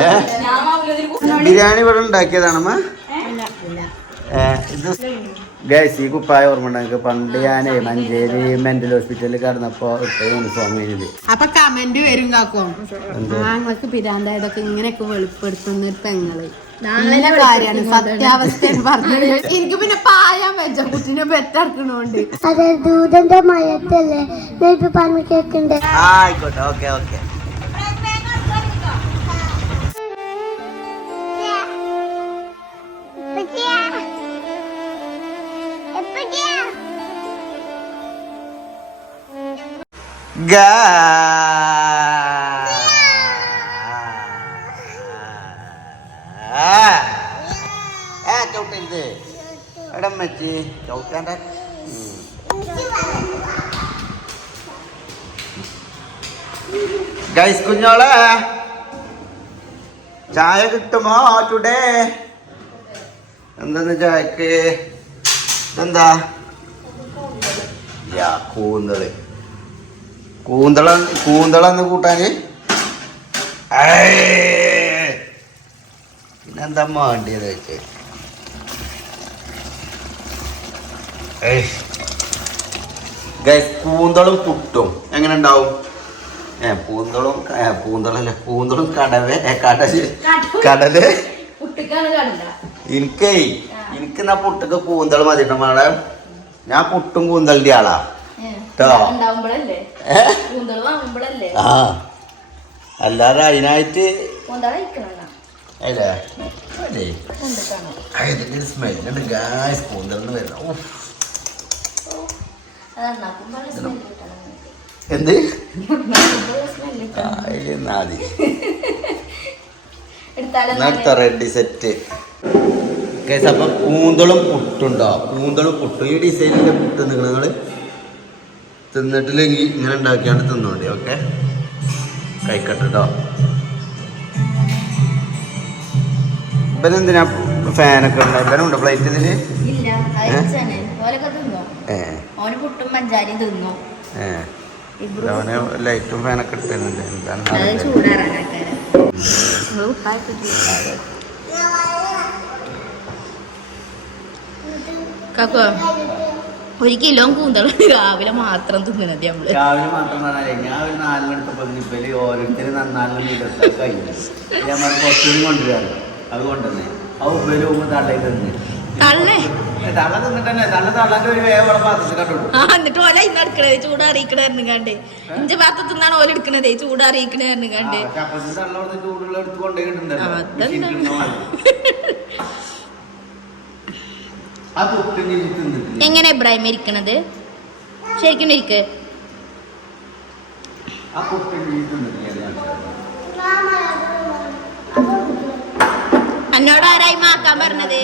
ഏ? ബിരിയാണി ഇവിടെ ഉണ്ടാക്കിയതാണമ്മ? ഇത് ഗൈസ് ഈ കുപ്പായ ഓർമ്മ ഉണ്ടെങ്കിൽ പണ്ട് ഞാനേ മഞ്ചേരി മെന്റൽ ഹോസ്പിറ്റലിൽ കടന്നപ്പോ ഇട്ട യൂണിഫോം ഇത് അപ്പൊ കമന്റ് വരും കാക്കോ. ഞങ്ങൾക്ക് പിരാന്തായതൊക്കെ ഇങ്ങനെയൊക്കെ വെളിപ്പെടുത്തുന്ന ഒരു പെങ്ങൾ. കാര്യാണ് സത്യാവസ്ഥയാണ് പറഞ്ഞത്. എനിക്ക് പിന്നെ പായാൻ വെച്ച കുട്ടിനെ പെറ്റിറക്കണോണ്ട് അതെ ദൂതന്റെ മയത്തല്ലേ? ഞാൻ പറഞ്ഞു കേൾക്കണ്ടേ? ആ ആയിക്കോട്ടെ ഓക്കെ ഓക്കെ. ചവിട്ടരുത്. എടം വെച്ച് ചവിട്ടാണ്ട. ഗൈസ് കുഞ്ഞോളെ ചായ കിട്ടുമോ ടുഡേ? എന്തെന്ന് ചായക്ക്? എന്താ യാ കൂന്തൾ. കൂന്തള കൂന്തളന്ന് കൂട്ടാന്? ഏയ്. പിന്നെന്താ വേണ്ടിയത് വെച്ച് ഗൈസ് കൂന്തളും കുട്ടും എങ്ങനെ ഉണ്ടാവും ഏ പൂന്തളും പൂന്തളല്ലേ പൂന്തളും കടവേ. കടൽ? കടൽ. എനിക്കേ എനിക്ക് എന്നാ പുട്ടക്ക് കൂന്തൾ മതി ഞാൻ പുട്ടും കൂന്തളിന്റെ ആളാ. കേട്ടോ. ആ. അല്ലാതെ അതിനായിട്ട് അല്ലേ? സ്മെല്ലുണ്ട് ഗായ്സ് വരുന്ന എന്ത്? റെഡി സെറ്റ് കേസ് അപ്പൊ കൂന്തളും പുട്ടുണ്ടോ? കൂന്തളും പുട്ടും. ഈ ഡിസൈനിന്റെ പുട്ട് നിങ്ങൾ തിന്നിട്ടില്ലെങ്കിൽ ഇങ്ങനെ ഉണ്ടാക്കിയാണ് തിന്നോണ്ടി ഓക്കെ കഴിക്കട്ടെ കേട്ടോ ഇവനെന്തിനാ ഫാനൊക്കെ ഉണ്ട് ഇവനുണ്ടോ പ്ലേറ്റ് ഇതിൽ അവന് ലൈറ്റും ഫാനൊക്കെ ഇട്ടുന്നുണ്ട് എന്താണ് കാക്കോ? ഒരു കിലോ കൂന്തളം രാവിലെ മാത്രം തിന്നണത് നമ്മൾ രാവിലെ മാത്രം ഞാൻ ഒരു നാല് ഓരോരുത്തരും നന്നാലും ഇരുപത്തി കഴിഞ്ഞു ഞാൻ കുറച്ചുകൂടി കൊണ്ടുവരാറ്. അത് കൊണ്ടുവന്നേ. അത് ഉപ്പേരി പോകുമ്പോ തള്ളയിൽ തന്നെ. തള്ളേ? തള്ള തിന്നിട്ടന്നെ തള്ള തള്ളന്റെ ഒരു പാത്രത്തിൽ കണ്ടു ആ എന്നിട്ട് ഓല ഇന്ന് എടുക്കണത് ചൂടാറിയിക്കണായിരുന്നു കണ്ട്. ഇഞ്ച പാത്രത്തിൽ നിന്നാണ് ഓല എടുക്കണതേ ചൂടാറിയിക്കണായിരുന്നു കണ്ട്. ചപ്പത്തിന് തള്ള കൊടുത്ത് ചൂടുള്ള എടുത്ത് അതെന്താ? ആ പുട്ട് നീ തിന്നിട്ടില്ല എങ്ങനെ ഇബ്രാഹിം ഇരിക്കണത് ശരിക്കും ഇരിക്ക് എന്നോട് ആരായി മാക്കാൻ പറഞ്ഞത്?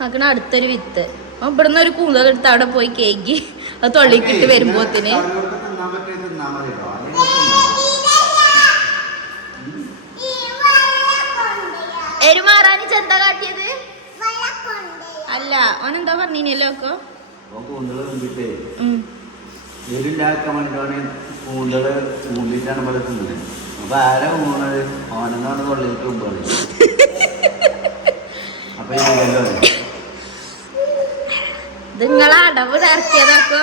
മക്കണ അടുത്തൊരു വിത്ത്. ഇവിടുന്ന് ഒരു കൂന്തൽ എടുത്ത് അവിടെ പോയി കേക്ക്. അത് തൊള്ളിക്കിട്ട് വരുമ്പോത്തിന് കറിയോടൊക്കെ തിന്നാൻ പറ്റിയത് തിന്നാൻ മതി കേട്ടോ അല്ലെങ്കിൽ എരുമാറാനി ചെന്ത കാട്ടിയത്? അല്ല ഓനെന്താ പറഞ്ഞിനല്ലോ ഒക്കെ. എരില്ലാക്കാൻ ചൂണ്ടിട്ടാണ് പോലെ അപ്പൊ ആരാ ഊണത് ഓനെന്നാണ് തൊള്ളിയിട്ട് മുമ്പാണ് അപ്പൊ ഇല്ലല്ലോ ഇത് നിങ്ങളെ അടവ് ഇറക്കിയതാക്കോ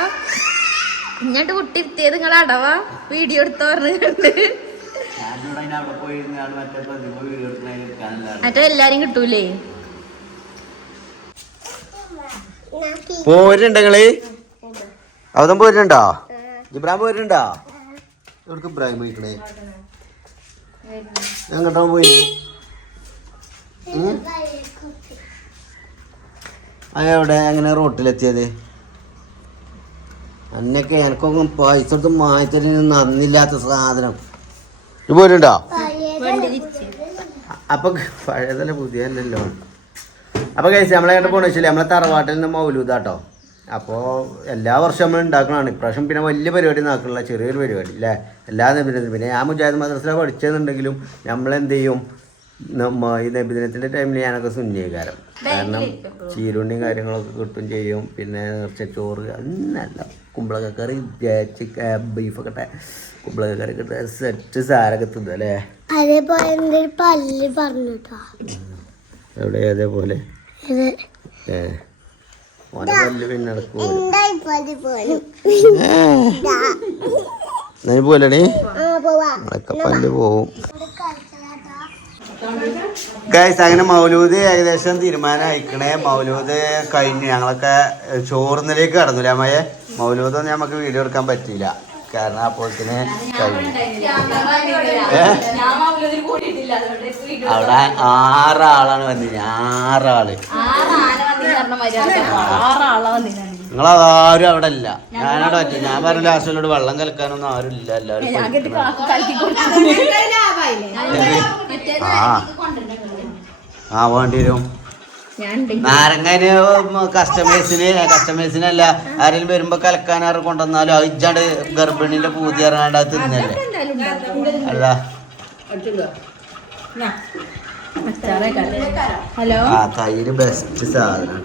ഇങ്ങോട്ട് കുട്ടിരുത്തിയത് നിങ്ങളെ അടവാ? വീഡിയോ എടുത്ത് മറ്റേ മറ്റേ എല്ലാരും കിട്ടൂലേ? പോരുണ്ടങ്ങൾ അവതം പോരുണ്ടോ ഇബ്രാഹിം പോരുണ്ടോ ഇവർക്ക് ഇബ്രാഹിം പോയിക്കണേ? ഞാൻ കേട്ടോ പോയി അയവിടെ അങ്ങനെ റോട്ടിലെത്തിയത്? അന്നൊക്കെ എനിക്കൊന്നും പൈസ കൊടുത്ത് മാറ്റിന് നന്നില്ലാത്ത സാധനം. ഇത് പോരുണ്ടോ അപ്പൊ പഴയതല്ല പുതിയല്ലോ അപ്പൊ കഴിച്ച് നമ്മളെ കണ്ട് പോണെന്ന് വെച്ചാൽ നമ്മളെ തറവാട്ടിൽ നിന്ന് മൗലൂദാട്ടോ. അപ്പോൾ എല്ലാ വർഷവും നമ്മൾ ഉണ്ടാക്കണതാണ്. ഇപ്രാവശ്യം പിന്നെ വലിയ പരിപാടി നടക്കണില്ല ചെറിയൊരു പരിപാടി അല്ലേ എല്ലാ നബിദിനത്തിനും. പിന്നെ ഞാൻ മുജാഹിദ് മദ്രസിലാണ് പഠിച്ചതെന്നുണ്ടെങ്കിലും നമ്മളെന്ത് ചെയ്യും? നമ്മ ഈ നബിദിനത്തിന്റെ ടൈമിൽ ഞാനൊക്കെ സുന്യകാരം കാരണം ചീരുണ്ടിയും കാര്യങ്ങളൊക്കെ കിട്ടും ചെയ്യും. പിന്നെ ചോറ് അന്നല്ല. കുമ്പളക്ക കറി ചിക്കൻ ബീഫൊക്കെ കുമ്പളക്ക കറി സെറ്റ് സാരൊക്കെ തിന്നല്ലേ അതേപോലെ എന്റെ ഒരു പല്ല് പറഞ്ഞു എവിടെ? അതേപോലെ? ഇത് ഏ. ഓനെ പല്ല് പിന്നെ നടക്കൂല. പോലടി പോവും. ഗൈസ് അങ്ങനെ മൗലൂദ് ഏകദേശം തീരുമാനം അയക്കണേ മൗലൂദ് കഴിഞ്ഞു ഞങ്ങളൊക്കെ ചോറുന്നിലേക്ക് കടന്നു അമ്മയെ മൗലൂദ് ഒന്നും നമുക്ക് വീഡിയോ എടുക്കാൻ പറ്റിയില്ല. കാരണം അപ്പോഴത്തിന് കഴിഞ്ഞു? അവിടെ ആറാളാണ് വന്നിന്. ആറാൾ. നിങ്ങളാരും അവിടെ ഇല്ല. ഞാനവിടെ പറ്റി. ഞാൻ പറഞ്ഞ ലാസ്റ്റിലോട് വെള്ളം കലക്കാനൊന്നും ആരും ഇല്ല. എല്ലാവരും. ആ. ആ വേണ്ടി വരും. നാരങ്ങന് കസ്റ്റമേഴ്സിന് കസ്റ്റമേഴ്സിനല്ല ആരെങ്കിലും വരുമ്പോ കലക്കാനാറ് കൊണ്ടുവന്നാലും അത് ഇജ്ജാണ്ട് ഗർഭിണിന്റെ പൂതി ഇറങ്ങാണ്ട് അത് തിന്നല്ലേ? അല്ല ഹലോ? ആ തൈര് ബെസ്റ്റ് സാധനം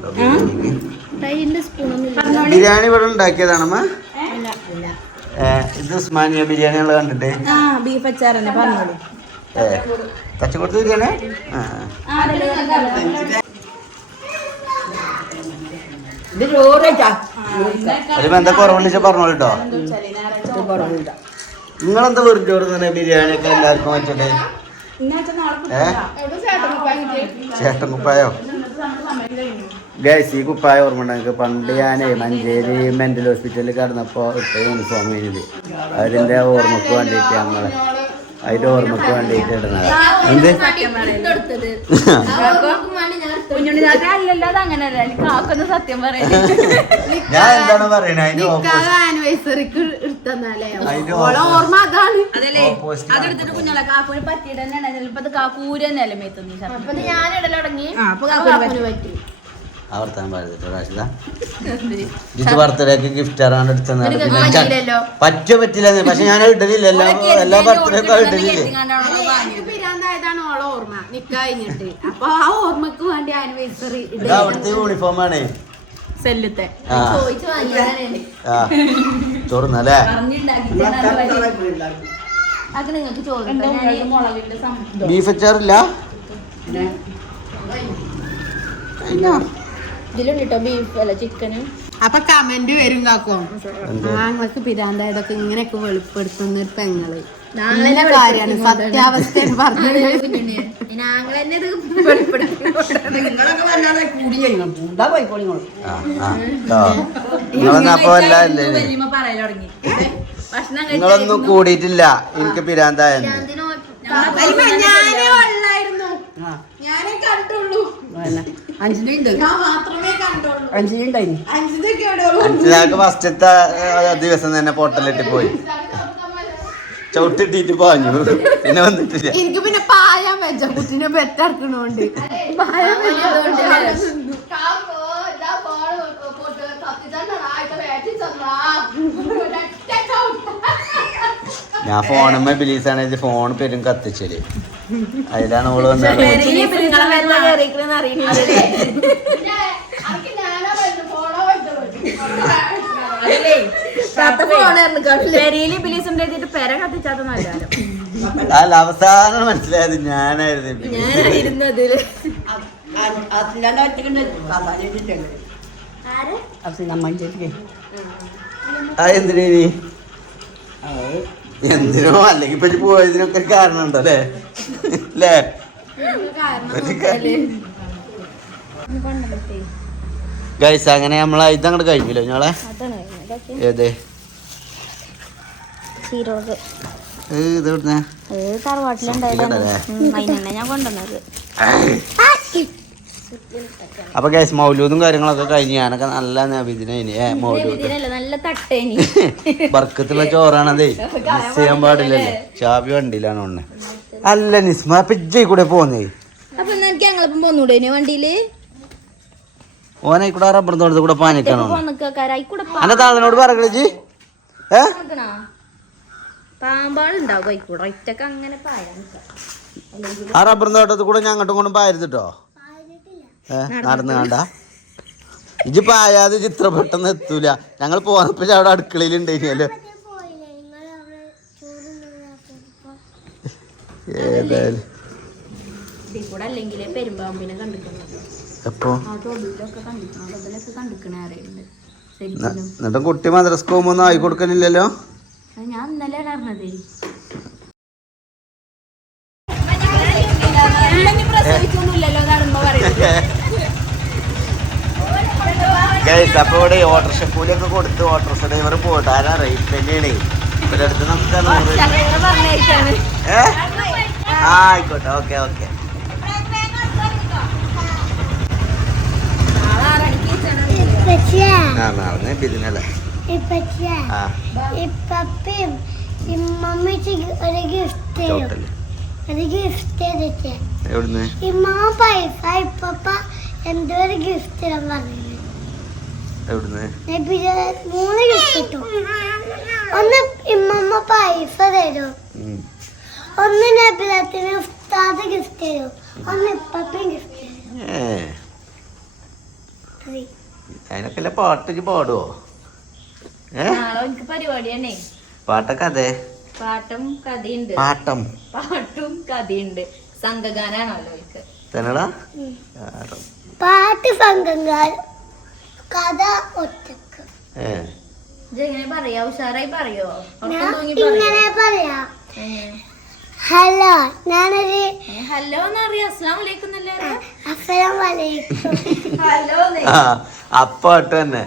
ബിരിയാണി. ഇവിടെ ഉണ്ടാക്കിയതാണമ്മ ഇത് ഉസ്മാനിയ ബിരിയാണി ഉള്ളത് കണ്ടിട്ടേ. ആ ബീഫ് അച്ചാറന്നെ പറഞ്ഞോളൂ. തച്ചു കൊടുത്തു ബിരിയാണി? ആ ആ. അതിൽ എന്താ കുറവുണ്ട് പറഞ്ഞോളൂ കേട്ടോ നിങ്ങളെന്താ വെറും ചോറ് തന്നെ ബിരിയാണി ഒക്കെ എല്ലാവർക്കും വെച്ചിട്ട് ഏ? ചേട്ടൻ കുപ്പായോ? ഗൈസ് ഈ കുപ്പായ ഓർമ്മ ഉണ്ടെങ്കിൽ പണ്ട് ഞാനേ മഞ്ചേരി മെന്റൽ ഹോസ്പിറ്റലിൽ കിടന്നപ്പോൾ ഇട്ട യൂണിഫോം കഴിഞ്ഞത് അതിന്റെ ഓർമ്മക്ക് വേണ്ടിയിട്ട് നമ്മളെ അതിന്റെ ഓർമ്മക്ക് വേണ്ടിയിട്ട് ഇടുന്നത്. എന്ത്? അല്ലല്ലോ അത് അങ്ങനല്ല എനിക്ക് കാക്കൊന്ന് സത്യം ഞാൻ എന്താണ് പറയണത് അതിന്റെ ഓപ്പോസിറ്റ് ആനിവേഴ്സറിക്ക് എടുത്തന്നാലേ. അതിന്റെ ഓളെ ഓർമ്മ അതാണ്. അതല്ലേ Opposite അതെടുത്തിട്ട് കുഞ്ഞോളെ കാക്കൂന് പറ്റിയിട്ട് തന്നെയാണ്. ചിലപ്പോ അത് കാക്കൂര് തന്നെയല്ലേ മേത്തുന്നീ അപ്പൊ ഞാൻ ഇടൽ തുടങ്ങി. ആ അപ്പൊ അപ്പൊ കാക്കൂന് കാക്കൂന് പറ്റി. ആവർത്താൻ പാടില്ല റാഷിദ ഇത് ബർത്ത്ഡേക്ക് ഗിഫ്റ്റ് പറ്റോ പറ്റില്ല പക്ഷെ ഞാൻ ഇടലില്ല എല്ലാ എല്ലാ ബർത്ത്ഡേക്കും ഇടലില്ലേ? ഓളെ ഓർമ്മ നിക്ക കഴിഞ്ഞിട്ട് അപ്പൊ ആ ഓർമ്മക്ക് വേണ്ടി ആനിവേഴ്സറി ഇത് അവിടുത്തെ യൂണിഫോം ആണ്. സെല്ലത്തെ. ആ. ചോദിച്ചു വാങ്ങിയാലേ ആ. ചോറുന്നല്ലേ അത് നിങ്ങൾക്ക് ചോദിക്കാം മുളകിന്റെ സംഭവം. ബീഫ് അച്ചാറില്ല? ഇതിലുണ്ട് കേട്ടോ ബീഫ് അല്ല ചിക്കനും? അപ്പൊ കമന്റ് വരും കാക്കോ. എന്ത്? ആങ്ങൾക്ക് പിരാന്തായതൊക്കെ ഇങ്ങനെയൊക്കെ വെളിപ്പെടുത്തുന്ന ഒരു പെങ്ങൾ. നല്ല ട്ടോ. നിങ്ങളൊന്നും അപ്പൊ തുടങ്ങി. ഭക്ഷണം നിങ്ങളൊന്നും കൂടിയിട്ടില്ല. എനിക്ക് പിരാന്തായിരുന്നു ഞാനേ ഉള്ളായിരുന്നു. ഞാനേ കണ്ടുള്ളൂ. ഫസ്റ്റത്തെ ആ, ദിവസം തന്നെ പൊട്ടലിട്ട് പോയി ചവിട്ടിട്ടിട്ട് പാഞ്ഞു. പിന്നെ വന്നിട്ടില്ല. എനിക്ക് പിന്നെ പായാൻ വെച്ച കുട്ടിനെ പെറ്ററക്കണോണ്ട് ഞാൻ ഫോണുമ്മ ബിലീസാണ് ഇത് ഫോൺ പെരും കത്തിച്ചൽ. അതിലാണ് ഓൾ വന്നത് പെരയിൽ ബിലീസ് ഉണ്ടായിട്ട് പെര കത്തിച്ചാത്ത അല്ല അവസാനം മനസ്സിലായത് ഞാനായിരുന്നു. എന്തിനീ ഒറ്റക്കുണ്ട് എന്തിനു? അല്ലെങ്കിൽ ഇപ്പൊ ഇജ്ജ് പോയതിനൊക്കെ കാരണം ഉണ്ടോ അല്ലേ അല്ലേ ഗൈസ് അങ്ങനെ നമ്മളെ ഇതങ്ങോട്ട് കഴിഞ്ഞില്ലേ? ഞങ്ങളെ? ഏത്? അപ്പൊ ഗൈസ് മൗലൂദും കാര്യങ്ങളൊക്കെ കഴിഞ്ഞ് ഞാനൊക്കെ നല്ല തട്ടേനി. ബർക്കത്തുള്ള ചോറാണതേ. മിസ് ചെയ്യാൻ പാടില്ലല്ലോ. ചാവി വണ്ടിയിലാണ് ഒന്ന് അല്ല നിസ്മ ഇജ്ജ് കൂടെ പോന്നേ. അപ്പൊ എനിക്ക് ഞങ്ങളിപ്പം പോന്നൂടെ വണ്ടിയിൽ? ഓനെ കൂടെ റബ്ബർ തോട്ടത്തിൽ കൂടെ പാനിക്കണോ അന്റെ താളനോട് പറയണേ ഏ? പാമ്പാളുണ്ടാവും. ആയിക്കൂടെ ഒറ്റയ്ക്ക് അങ്ങനെ പായാൻ. ആ റബ്ബർ തോട്ടത്തിൽ കൂടെ ഞാൻ അങ്ങോട്ടും കൊണ്ടും പായരുത് നടന്നു കണ്ട? ഇജ് പായാതെ ചിത്ര പെട്ടെന്ന് എത്തൂല. ഞങ്ങൾ പോന്നപ്പോ അവിടെ അടുക്കളയിൽ ഉണ്ടായിരുന്നല്ലോ ഏതായാലും. എന്നിട്ടും കുട്ടി മദ്രസ്ക്ക് പോകുമ്പോ ഒന്നും ആയി കൊടുക്കലില്ലല്ലോ? അത് ഞാൻ ഇന്നലെയാണ് അറിഞ്ഞത് അപ്പൊ ഇവിടെ ഓട്ടോറിക്ഷ കൂലിയൊക്കെ കൊടുത്ത് ഓട്ടോറിക്ഷ ഡ്രൈവർ പോയിട്ട് ആരാ റേറ്റ് തന്നെയാണ്. ഇവിടെ അടുത്ത് നമുക്ക് ആ ആയിക്കോട്ടെ. Okay okay. ആ നാളെ ബിദിനല്ലേ ഇപ്പപ്പയും ഇമ്മമ്മക്ക് ഒരു ഗിഫ്റ്റ് ഒരു ഗിഫ്റ്റ് എവിടുന്ന്? ഇമ്മമ്മ പൈസ ഇപ്പപ്പ എന്തോ ഒരു ഗിഫ്റ്റ് തരാൻ പറഞ്ഞു. മൂന്ന് ഗിഫ്റ്റ് കിട്ടും ഒന്ന് ഇമ്മമ്മ പൈസ തരും. ഒന്ന് നബിലത്തിന് ഉസ്താദ് ഗിഫ്റ്റ് തരും. ഒന്ന് ഇപ്പപ്പയും ഗിഫ്റ്റ് തരും. അതിനൊക്കെ പാട്ട് പാടുവോ? പരിപാടിയാണേ പാട്ടൊക്കെ അതെ. പാട്ടും കഥയുണ്ട്. പാട്ടം. പാട്ടും കഥയുണ്ട്. സംഘഗാനാണല്ലോ എനിക്ക്. തന്നെടാ? പാട്ട് സംഘങ്ങൾ കഥ ഒറ്റയ്ക്ക്. ഇതെങ്ങനെ പറയാ? ഉഷാറായി പറയോ? ഇങ്ങനെ പറയാ? ഹലോ ഞാനൊരു ഹലോ എന്നറിയാം. അസ്ലാം വലൈക്കും എന്നല്ലേ അസ്സലാം വലൈക്കും ആ അപ്പാട്ട് തന്നെ.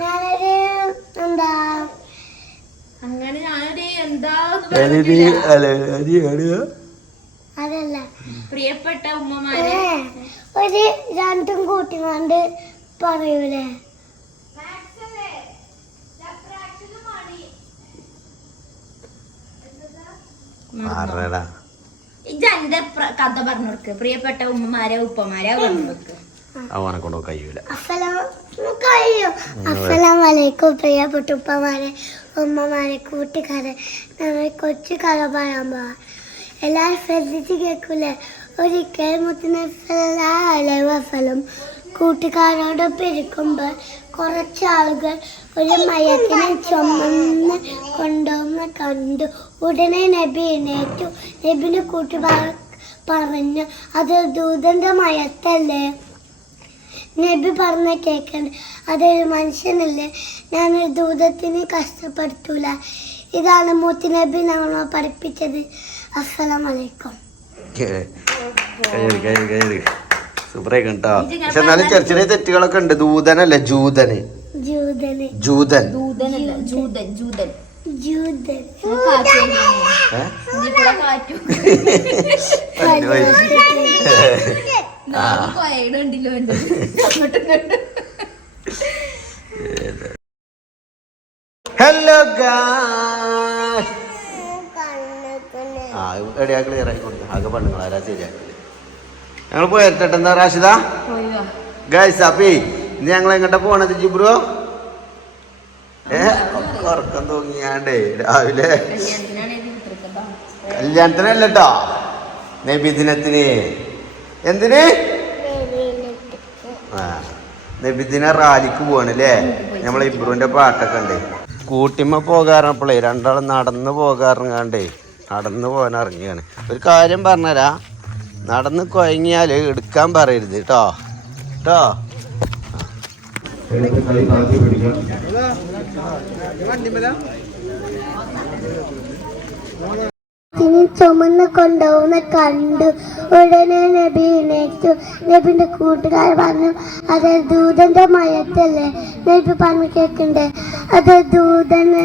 ഞാനൊരു എന്താ? അങ്ങനെ ഞാനൊരു എന്താ അതല്ല. പ്രിയപ്പെട്ട ഉമ്മമാരെ. ഒരു രണ്ടും കൂട്ടിങ്ങാണ്ട് പറയൂലേ? ആറടാ ഇത് എന്റെ കഥ പറഞ്ഞു കൊടുക്ക് പ്രിയപ്പെട്ട ഉമ്മമാരെ ഉപ്പമാരെ പറഞ്ഞു കൊടുക്ക്. അവനെ കൊണ്ട് കഴിയൂല. പ്രിയപ്പെട്ട ഉപ്പമാരെ ഉമ്മമാരെ കൂട്ടുകാരെ. ഞങ്ങൾ കൊച്ചു കഥ പറയാൻ പോവാ. എല്ലാവരും ശ്രദ്ധിച്ച് കേൾക്കൂലേ? ഒരിക്കൽ മുത്തുനസ്സലായ വസലും കൂട്ടുകാരോടൊപ്പം ഇരിക്കുമ്പോൾ കുറച്ച് ആളുകൾ ഒരു മയത്തിനെ ചുമന്ന് കൊണ്ടുവന്ന് കണ്ടു. ഉടനെ നബി എണീറ്റു. നബിന് കൂട്ടി പറ- പറഞ്ഞു അത് ദൂതന്റെ മയത്തല്ലേ? നബി പറഞ്ഞ കേൾക്കണ്ട് അതൊരു മനുഷ്യനല്ലേ? ഞാൻ ദൂതത്തിന് കഷ്ടപ്പെടുത്തൂല. ഇതാണ് മൂത്തി നബി നമ്മൾ പഠിപ്പിച്ചത്. അസ്സലാം വലൈക്കും കയറി കയറി. കേട്ടോ പക്ഷെ എന്നാലും ചെറിയ ചെറിയ തെറ്റുകളൊക്കെ ഉണ്ട്. ദൂതനല്ല? ജൂതന്. ജൂതന്. ജൂതൻ. ദൂതനല്ല ജൂതൻ ഏ? ഹലോ ആ എടിയാ ക്ലിയർ കൊടുത്തു. ആകെ പെണ്ണുങ്ങൾ ആരാ ശരിയാക്കി. ഞങ്ങൾ പോയിട്ട് എന്താ റാഷിദ? ഗൈസ് അപ്പി ഇന്ന് ഞങ്ങൾ എങ്ങോട്ടാ പോണത് ജിബ്രോ ഏ? ഉറക്കം തൂങ്ങിയാണ്ടേ രാവിലെ. ഇത് കല്യാണത്തിനല്ല കേട്ടോ നബിദിനത്തിന്. എന്തിന്? ആ നബിദിന റാലിക്ക് പോകണല്ലേ നമ്മളെ ഇബ്രുവിന്റെ പാട്ടൊക്കെ ഉണ്ട് കൂട്ടിമ്മ പോകാറപ്പോളേ രണ്ടാളും നടന്ന് പോകാറങ്ങാണ്ടേ നടന്ന് പോകാൻ ഇറങ്ങിയാണ് ഒരു കാര്യം പറഞ്ഞുതരാ നടന്ന് കുഴങ്ങിയാൽ എടുക്കാൻ പറയരുത് കേട്ടോ. കേട്ടോ. ചുമന്ന് കൊണ്ടുപോകുന്ന കണ്ടു. ഉടനെ നബി എണീറ്റു നബിന്റെ കൂട്ടുകാർ പറഞ്ഞു അത് ദൂതന്റെ മയത്തല്ലേ? നബി പറഞ്ഞു കേൾക്കണ്ടേ? അത് ദൂതന്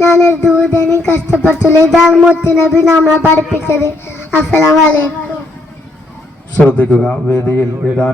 ഞാനൊരു ദൂതനെ കഷ്ടപ്പെടുത്തുള്ളൂ. ഇതാണ് മുത്തി നബി നമ്മളെ പഠിപ്പിച്ചത്. അസലാം വലൈക്കും ശ്രദ്ധിക്കുക വേദിയിൽ ഏതാനും